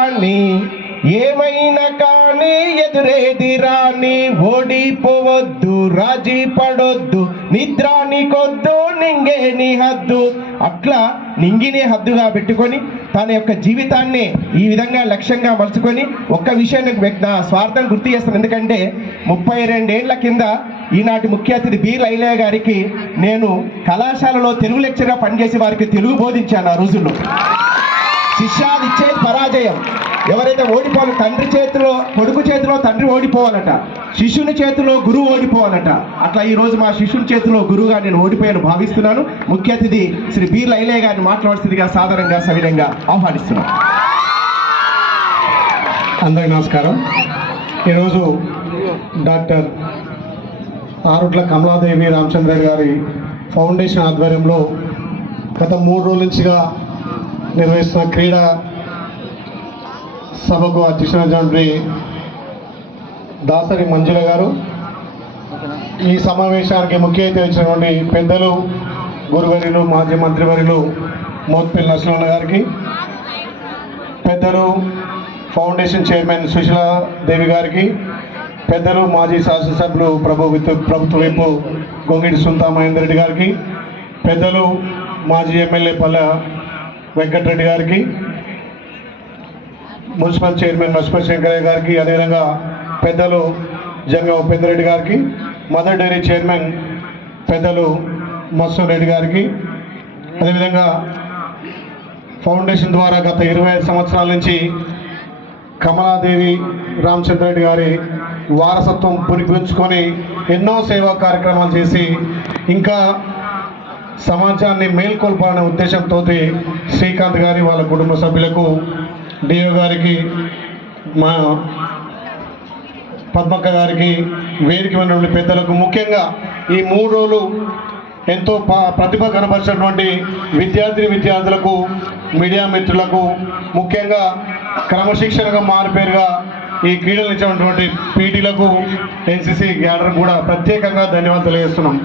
కానీ ఏమైనా కానీ ఎదురేది రాని ఓడిపోవద్దు, రాజీ పడొద్దు, నిద్ర నీకొద్దు, నింగే నీ హద్దు. అట్లా నింగినే హద్దుగా పెట్టుకొని తన యొక్క జీవితాన్ని ఈ విధంగా లక్ష్యంగా మలుచుకొని ఒక్క విషయాన్ని నా స్వార్థం గుర్తు చేస్తాను. ఎందుకంటే 32 ఏళ్ల కింద ఈనాటి ముఖ్య అతిథి బి లైలయ్య గారికి నేను కళాశాలలో తెలుగు లెక్చర్గా పనిచేసి వారికి తెలుగు బోధించాను. ఆ రోజుల్లో శిష్యాలు ఇచ్చేది పరాజయం. ఎవరైతే ఓడిపోవాలి, తండ్రి చేతిలో కొడుకు చేతిలో తండ్రి ఓడిపోవాలట, శిష్యుని చేతిలో గురువు ఓడిపోవాలట. అట్లా ఈరోజు మా శిష్యుని చేతిలో గురువుగా నేను ఓడిపోయాను భావిస్తున్నాను. ముఖ్య అతిథి శ్రీ బి లైలయ్య గారిని మాట్లాడుతుందిగా సాధారణంగా సవినంగా ఆహ్వానిస్తున్నాను. అందరికీ నమస్కారం. ఈరోజు డాక్టర్ ఆరుట్ల కమలాదేవి రామచంద్ర గారి ఫౌండేషన్ ఆధ్వర్యంలో గత 3 రోజుల నుంచిగా నిర్వహిస్తున్న క్రీడా సభకు అధ్యక్షులైనటువంటి దాసరి మంజుల గారు, ఈ సమావేశానికి ముఖ్య అతిథి వచ్చినటువంటి పెద్దలు గురువర్యులు మాజీ మంత్రివర్యులు మోత్పల్లి నరసింహ గారికి, పెద్దలు ఫౌండేషన్ చైర్మన్ సుశీలాదేవి గారికి, పెద్దలు మాజీ శాసనసభ్యులు ప్రభుత్వ వైపు గొంగిడి సుంతా మహేందర్ రెడ్డి గారికి, పెద్దలు మాజీ ఎమ్మెల్యే పల్లె వెంకటరెడ్డి గారికి, మున్సిపల్ చైర్మన్ నస్పతి శంకరయ్య గారికి, అదేవిధంగా పెద్దలు జంగం పెద్దరెడ్డి గారికి, మదర్ డైరీ చైర్మన్ పెద్దలు మసూర్ రెడ్డి గారికి, అదేవిధంగా ఫౌండేషన్ ద్వారా గత 25 సంవత్సరాల నుంచి కమలాదేవి రామచంద్రరెడ్డి గారి వారసత్వం పురిపించుకొని ఎన్నో సేవా కార్యక్రమాలు చేసి ఇంకా సమాజాన్ని మేల్కొల్పాలనే ఉద్దేశంతో శ్రీకాంత్ గారి వాళ్ళ కుటుంబ సభ్యులకు, డిఓ గారికి, మా పద్మక్క గారికి, వేదిక ఉన్నటువంటి పెద్దలకు, ముఖ్యంగా ఈ 3 రోజులు ఎంతో ప్రతిభ కనపరిచినటువంటి విద్యార్థులకు, మీడియా మిత్రులకు, ముఖ్యంగా క్రమశిక్షణగా మారిపేరుగా ఈ క్రీడలు ఇచ్చినటువంటి పీటీలకు, ఎన్సీసీ గ్యాడర్ కూడా ప్రత్యేకంగా ధన్యవాదాలు తెలియజేస్తున్నాం.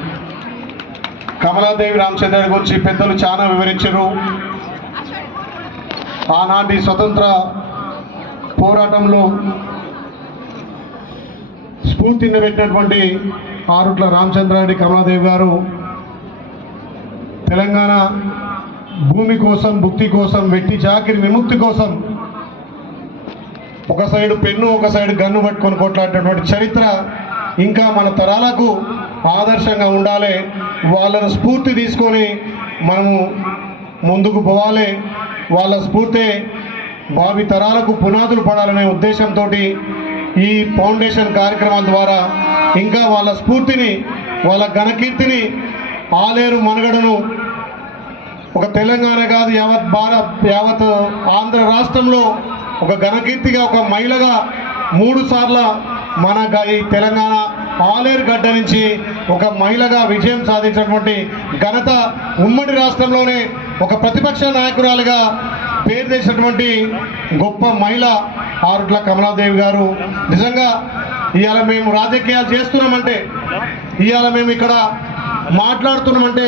కమలాదేవి రామచంద్ర గురించి పెద్దలు చాలా వివరించారు. ఆనాటి స్వతంత్ర పోరాటంలో స్ఫూర్తిని పెట్టినటువంటి ఆరుట్ల రామచంద్రారెడ్డి కమలాదేవి గారు తెలంగాణ భూమి కోసం, భుక్తి కోసం, వెట్టి చాకిరి విముక్తి కోసం ఒక సైడు పెన్ను, ఒక సైడు గన్ను పట్టుకొని కొట్లాడేటటువంటి చరిత్ర ఇంకా మన తరాలకు ఆదర్శంగా ఉండాలి. వాళ్ళను స్ఫూర్తి తీసుకొని మనము ముందుకు పోవాలి. వాళ్ళ స్ఫూర్తి భావి తరాలకు పునాదులు పడాలనే ఉద్దేశంతో ఈ ఫౌండేషన్ కార్యక్రమాల ద్వారా ఇంకా వాళ్ళ స్ఫూర్తిని, వాళ్ళ ఘనకీర్తిని, ఆలేరు మనుగడను ఒక తెలంగాణ కాదు యావత్ ఆంధ్ర రాష్ట్రంలో ఒక ఘనకీర్తిగా, ఒక మహిళగా 3 సార్లు మన ఈ తెలంగాణ ఆలేరు గడ్డ నుంచి ఒక మహిళగా విజయం సాధించినటువంటి ఘనత ఉమ్మడి రాష్ట్రంలోనే ఒక ప్రతిపక్ష నాయకురాలుగా పేరు తెచ్చినటువంటి గొప్ప మహిళ ఆరుట్ల కమలాదేవి గారు. నిజంగా ఇవాళ మేము రాజకీయాలు చేస్తున్నామంటే, ఇవాళ మేము ఇక్కడ మాట్లాడుతున్నామంటే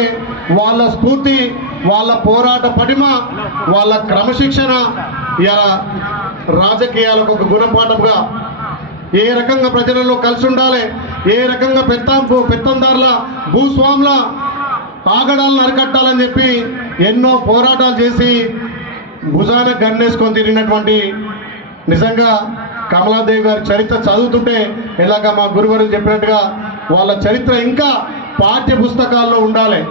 వాళ్ళ స్ఫూర్తి, వాళ్ళ పోరాట పటిమ, వాళ్ళ క్రమశిక్షణ ఇవాళ రాజకీయాలకు ఒక గుణపాఠంగా ఏ రకంగా ప్రజలలో కలిసి ఉండాలి, ఏ రకంగా పెత్తందారుల భూస్వాముల ఆగడాలను అరికట్టాలని చెప్పి ఎన్నో పోరాటాలు చేసి భుజాన గన్నేసుకొని తిరిగినటువంటి నిజంగా కమలాదేవి గారి చరిత్ర చదువుతుంటే ఇలాగ మా గురువారు చెప్పినట్టుగా వాళ్ళ చరిత్ర ఇంకా పాఠ్య పుస్తకాల్లో ఉండాలి.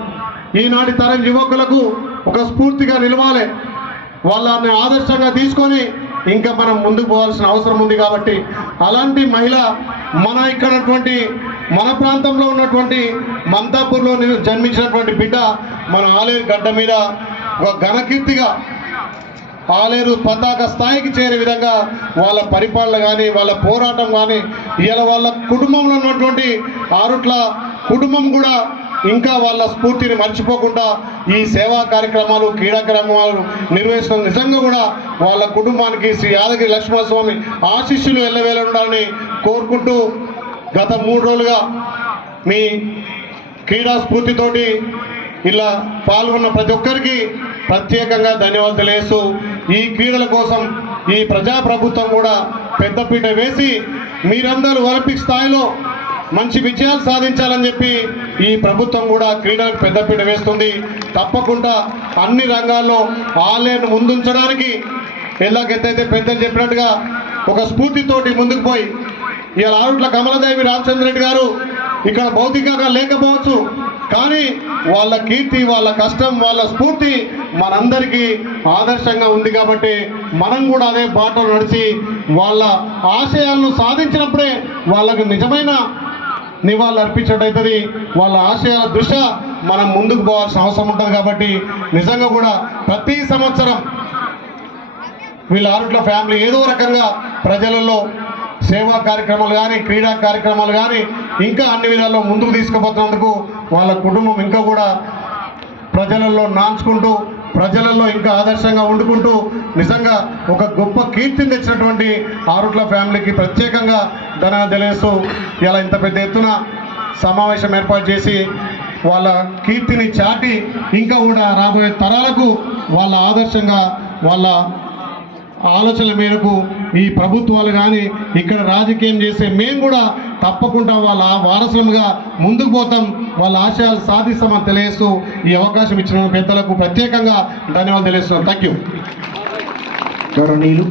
ఈనాటి తరం యువకులకు ఒక స్ఫూర్తిగా నిలవాలి. వాళ్ళని ఆదర్శంగా తీసుకొని ఇంకా మనం ముందుకు పోవాల్సిన అవసరం ఉంది. కాబట్టి అలాంటి మహిళ మన ప్రాంతంలో ఉన్నటువంటి మంతాపూర్లో జన్మించినటువంటి బిడ్డ మన ఆలేరు గడ్డ మీద ఒక ఘనకీర్తిగా ఆలేరు పతాక స్థాయికి చేరే విధంగా వాళ్ళ పరిపాలన కానీ, వాళ్ళ పోరాటం కానీ, ఇలా వాళ్ళ కుటుంబంలో ఉన్నటువంటి ఆరుట్ల కుటుంబం కూడా ఇంకా వాళ్ళ స్ఫూర్తిని మర్చిపోకుండా ఈ సేవా కార్యక్రమాలు, క్రీడా కార్యక్రమాలు నిర్వహించడం నిజంగా కూడా వాళ్ళ కుటుంబానికి శ్రీ యాదగిరి లక్ష్మణస్వామి ఆశీస్సులు ఎల్లవేళ ఉండాలని కోరుకుంటూ గత 3 రోజులుగా మీ క్రీడా స్ఫూర్తితోటి ఇలా పాల్గొన్న ప్రతి ఒక్కరికి ప్రత్యేకంగా ధన్యవాదాలు తెలియజేస్తూ ఈ క్రీడల కోసం ఈ ప్రజాప్రభుత్వం కూడా పెద్దపీట వేసి మీరందరూ ఒలింపిక్ స్థాయిలో మంచి విజయాలు సాధించాలని చెప్పి ఈ ప్రభుత్వం కూడా క్రీడలకు పెద్దపీట వేస్తుంది. తప్పకుండా అన్ని రంగాల్లో ఆలయను ముందుంచడానికి ఎలాగైతే పెద్దలు చెప్పినట్టుగా ఒక స్ఫూర్తితోటి ముందుకు పోయి ఇవాళ ఆరుట్ల కమలదేవి రామచంద్ర రెడ్డి గారు ఇక్కడ భౌతికంగా లేకపోవచ్చు, కానీ వాళ్ళ కీర్తి, వాళ్ళ కష్టం, వాళ్ళ స్ఫూర్తి మనందరికీ ఆదర్శంగా ఉంది. కాబట్టి మనం కూడా అదే బాటలో నడిచి వాళ్ళ ఆశయాలను సాధించినప్పుడే వాళ్ళకు నిజమైన నివాళులు అర్పించినట్టయితుంది. వాళ్ళ ఆశయాల దృష్ట్యా మనం ముందుకు పోవాల్సిన అవసరం ఉంటుంది. కాబట్టి నిజంగా కూడా ప్రతి సంవత్సరం వీళ్ళ ఆరుట్ల ఫ్యామిలీ ఏదో రకంగా ప్రజలలో సేవా కార్యక్రమాలు కానీ, క్రీడా కార్యక్రమాలు కానీ ఇంకా అన్ని విధాల్లో ముందుకు తీసుకుపోతున్నందుకు వాళ్ళ కుటుంబం ఇంకా కూడా ప్రజలలో నాంచుకుంటూ, ప్రజలలో ఇంకా ఆదర్శంగా వండుకుంటూ నిజంగా ఒక గొప్ప కీర్తిని తెచ్చినటువంటి ఆరుట్ల ఫ్యామిలీకి ప్రత్యేకంగా ధన్యవాదాలు తెలియజేస్తూ ఇలా ఇంత పెద్ద ఎత్తున సమావేశం ఏర్పాటు చేసి వాళ్ళ కీర్తిని చాటి ఇంకా కూడా రాబోయే తరాలకు వాళ్ళ ఆదర్శంగా వాళ్ళ ఆలోచనల మేరకు ఈ ప్రభుత్వాలు కానీ ఇక్కడ రాజకీయం చేసే మేము కూడా తప్పకుండా వాళ్ళ వారసులుగా ముందుకు పోతాం, వాళ్ళ ఆశయాలు సాధిస్తామని తెలియజేస్తూ ఈ అవకాశం ఇచ్చిన పెద్దలకు ప్రత్యేకంగా ధన్యవాదాలు తెలియజేస్తున్నాం. Thank you. గౌరవనీయులు